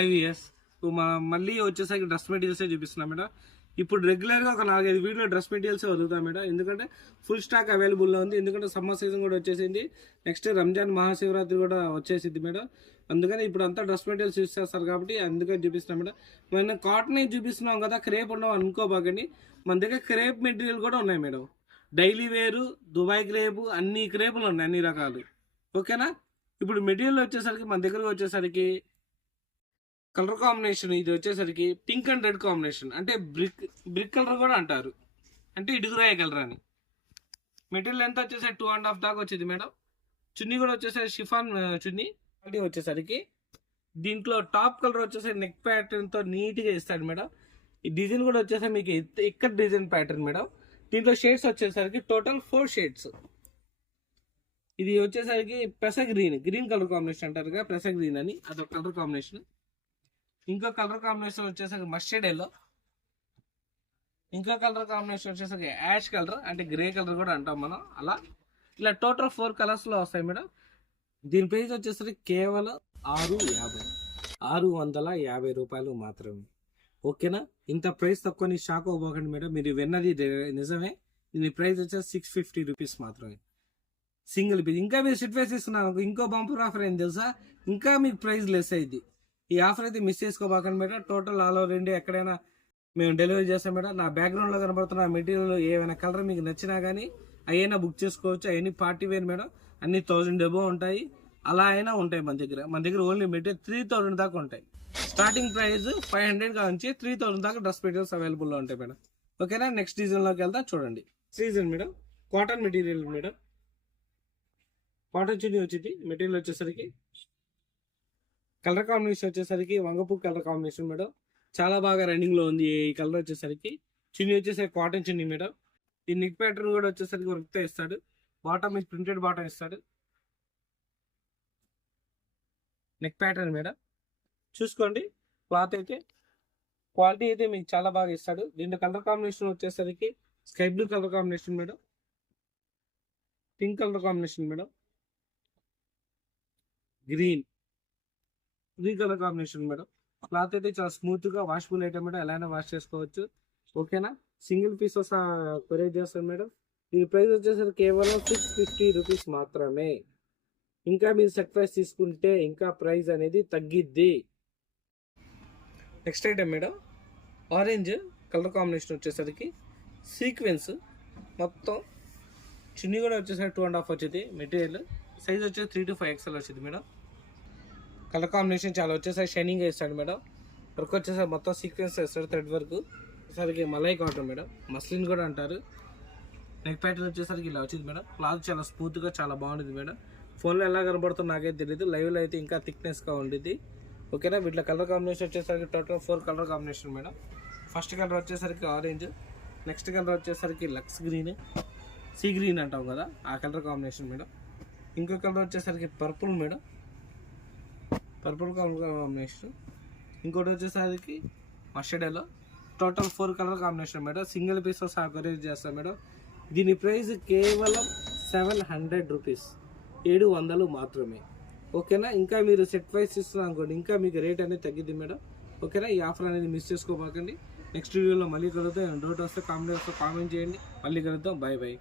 IVS మళ్ళీ వచ్చేసరికి dress మెటీరియల్సే చూపిస్తున్నాం మేడం. ఇప్పుడు రెగ్యులర్గా ఒక 4-5 వీడియో డ్రెస్ మెటీరియల్స్ వదులుతాం మేడం, ఎందుకంటే ఫుల్ స్టాక్ అవైలబుల్లో ఉంది. ఎందుకంటే సమ్మర్ సీజన్ కూడా వచ్చేసింది, నెక్స్ట్ రంజాన్ మహాశివరాత్రి కూడా వచ్చేసింది మేడం. అందుకని ఇప్పుడు అంతా డ్రెస్ మెటీరియల్స్ యూస్ చేస్తారు కాబట్టి అందుకని చూపిస్తున్నాం మేడం. మనం కాటన్ చూపిస్తున్నాం కదా, క్రేప్ ఉండవు అనుకోబాకండి. మన దగ్గర క్రేప్ మెటీరియల్ కూడా ఉన్నాయి మేడం. డైలీ వేరు, దుబాయ్ క్రేపు, అన్ని క్రేపులు ఉన్నాయి, అన్ని రకాలు. ఓకేనా. ఇప్పుడు మెటీరియల్ వచ్చేసరికి మన దగ్గరకు వచ్చేసరికి కలర్ కాంబినేషన్ ఇది వచ్చేసరికి పింక్ అండ్ రెడ్ కాంబినేషన్, అంటే బ్రిక్ కలర్ కూడా అంటారు, అంటే ఇడుగురాయ కలర్ అని. మెటీరియల్ ఎంత వచ్చేసరికి 2.5 దాకా వచ్చింది మేడం. చున్నీ కూడా వచ్చేసరికి షిఫాన్ చున్నీ వచ్చేసరికి దీంట్లో టాప్ కలర్ వచ్చేసరికి నెక్ ప్యాటర్న్ తో నీట్ గా ఇస్తాడు మేడం. ఈ డిజైన్ కూడా వచ్చేసరికి మీకు ఇక్కడ డిజైన్ ప్యాటర్న్ మేడం. దీంట్లో షేడ్స్ వచ్చేసరికి టోటల్ 4 షేడ్స్. ఇది వచ్చేసరికి పెస గ్రీన్ కలర్ కాంబినేషన్ అంటారు కదా, పెస గ్రీన్ అని, అదొక కలర్ కాంబినేషన్. ఇంకో కలర్ కాంబినేషన్ వచ్చేసరికి మస్టర్డ్ ఎల్లో. ఇంకో కలర్ కాంబినేషన్ వచ్చేసరికి యాష్ కలర్, అంటే గ్రే కలర్ కూడా అంటాం మనం అలా. ఇలా టోటల్ 4 కలర్స్ లో వస్తాయి మేడం. దీని ప్రైస్ వచ్చేసరికి కేవలం 650 రూపాయలు మాత్రమే. ఓకేనా. ఇంత ప్రైస్ తక్కువ షాక్ అవ్వకండి మేడం, మీరు విన్నది నిజమే. దీని ప్రైస్ వచ్చేసి 650 రూపీస్ మాత్రమే, సింగిల్ పీస్. ఇంకా మీరు సెట్ వేసి ఇస్తున్నారు, ఇంకో బంపర్ ఆఫర్ ఏం తెలుసా, ఇంకా మీకు ప్రైస్ లెస్ అయింది. ఈ ఆఫర్ అయితే మిస్ చేసుకోబాకండి madam. Total all over India ఎక్కడైనా మేము డెలివరీ చేస్తాం మేడం. నా బ్యాక్గ్రౌండ్ లో కనబడుతున్న మెటీరియల్ ఏమైనా కలర్ మీకు నచ్చినా కానీ అయినా బుక్ చేసుకోవచ్చు. అవన్నీ పార్టీ వేర్ మేడం, అన్ని 1000 అబోవ్ ఉంటాయి, అలా అయినా ఉంటాయి మన దగ్గర. మన దగ్గర ఓన్లీ మెటీరియల్ 3000 దాకా ఉంటాయి. స్టార్టింగ్ ప్రైస్ 500 నుంచి 3000 దాకా డ్రెస్ మెటీరియల్స్ అవైలబుల్ లో ఉంటాయి మేడం. ఓకేనా. నెక్స్ట్ డిజైన్ లోకి వెళ్తా చూడండి. Season madam, cotton material madam. Cotton చున్నీ వచ్చింది. మెటీరియల్ వచ్చేసరికి కలర్ కాంబినేషన్ వచ్చేసరికి వంగపూ కలర్ కాంబినేషన్ మేడం, చాలా బాగా రన్నింగ్ లో ఉంది ఈ కలర్ వచ్చేసరికి. చున్నీ వచ్చేసరికి కాటన్ చున్నీ మేడం. ఈ నెక్ ప్యాటర్న్ కూడా వచ్చేసరికి వర్క్ తో ఇస్తాడు. బాటమ్ మీకు ప్రింటెడ్ బాటమ్ ఇస్తాడు. నెక్ ప్యాటర్న్ మేడం చూసుకోండి. క్లాత్ అయితే క్వాలిటీ అయితే మీకు చాలా బాగా ఇస్తాడు. దీంట్లో కలర్ కాంబినేషన్ వచ్చేసరికి sky blue colour combination madam, pink colour combination madam, green colour combination madam. Cloth అయితే చాలా స్మూత్ గా వాషబుల్ ఐటమ్ మేడం, ఎలా అయినా వాష్ చేసుకోవచ్చు. ఓకేనా. సింగిల్ పీస్ కొరియర్ చేస్తాను మేడం. దీని ప్రైస్ వచ్చేసరికి కేవలం 650 రూపీస్ మాత్రమే. ఇంకా మీరు సెట్ ప్రైస్ తీసుకుంటే ఇంకా ప్రైస్ అనేది తగ్గిద్ది. Next item madam, orange colour combination వచ్చేసరికి సీక్వెన్స్ మొత్తం. చున్నీ కూడా వచ్చేసరికి 2.5 వచ్చింది. మెటీరియల్ సైజ్ వచ్చేసి 3 to 5 XL వచ్చింది మేడం. కలర్ కాంబినేషన్ చాలా వచ్చేసరికి షైనింగ్ ఇస్తాడు మేడం. వర్క్ వచ్చేసరికి మొత్తం సీక్వెన్స్ వేస్తాడు, థ్రెడ్ వర్క్. వచ్చేసరికి మలై కాటన్ మేడం, మస్లిన్ కూడా అంటారు. నెక్ ప్యాటర్న్ వచ్చేసరికి ఇలా వచ్చింది మేడం. క్లాత్ చాలా స్మూత్ గా చాలా బాగుంటుంది మేడం. ఫోన్లో ఎలా కనబడుతుందో నాకైతే తెలియదు, లైవ్లో అయితే ఇంకా థిక్నెస్ గా ఉండేది. ఓకేనా. వీటిలో కలర్ కాంబినేషన్ వచ్చేసరికి total 4 colour combination madam. First colour వచ్చేసరికి ఆరెంజ్, నెక్స్ట్ కలర్ వచ్చేసరికి లక్స్ గ్రీన్, సీ గ్రీన్ అంటాం కదా, ఆ కలర్ కాంబినేషన్ మేడం. ఇంకో కలర్ వచ్చేసరికి purple madam, purple colour combination. ఇంకోటి వచ్చేసరికి mustard yellow. Total 4 colour combination madam. Single piece courier చేస్తాం మేడం. దీని ప్రైస్ కేవలం 700 రూపీస్, 700 మాత్రమే. ఓకేనా. ఇంకా మీరు సెట్ వైస్ ఇస్తున్నారు అనుకోండి, ఇంకా మీకు రేట్ అనేది తగ్గిద్ది మేడం. ఓకేనా. ఈ ఆఫర్ అనేది మిస్ చేసుకోబాకండి. నెక్స్ట్ వీడియోలో మళ్ళీ కలుద్దాం. డౌట్ వస్తే కామెంట్ చేయండి. మళ్ళీ కలుద్దాం. By by.